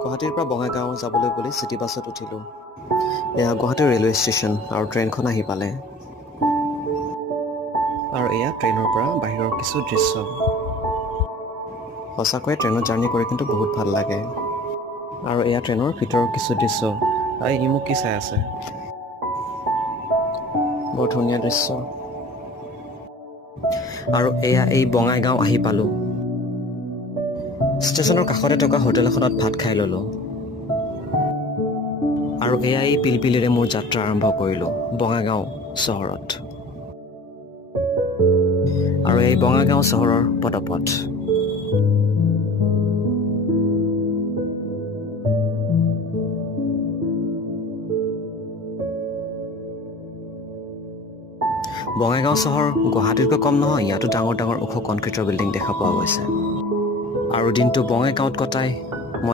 গুৱাহাটীৰ পৰা বঙাইগাঁও যাবলৈ বুলি চিটি বাছত উঠিলোঁ। এয়া গুৱাহাটীৰ ৰেলৱে ষ্টেচন আৰু ট্ৰেইনখন আহি পালে। আৰু এয়া ট্ৰেইনৰ পৰা বাহিৰৰ কিছু দৃশ্য। সঁচাকৈয়ে ট্ৰেইনত জাৰ্ণি কৰি কিন্তু বহুত ভাল লাগে। আৰু এয়া ট্ৰেইনৰ ভিতৰৰ কিছু দৃশ্য। ই মোক কি চাই আছে? বৰ ধুনীয়া দৃশ্য। আৰু এয়া এই বঙাইগাঁও আহি পালোঁ। ষ্টেচনৰ কাষতে থকা হোটেল এখনত ভাত খাই ল'লোঁ। আৰু এয়া এই পিলপিলিৰে মোৰ যাত্ৰা আৰম্ভ কৰিলোঁ বঙাইগাঁও চহৰত। আৰু এই বঙাইগাঁও চহৰৰ পদপথ। বঙাইগাঁও চহৰ গুৱাহাটীতকৈ কম নহয়, ইয়াতো ডাঙৰ ডাঙৰ ওখ কনক্ৰিটৰ বিল্ডিং দেখা পোৱা গৈছে। আৰু দিনটো বঙাইগাঁৱত কটাই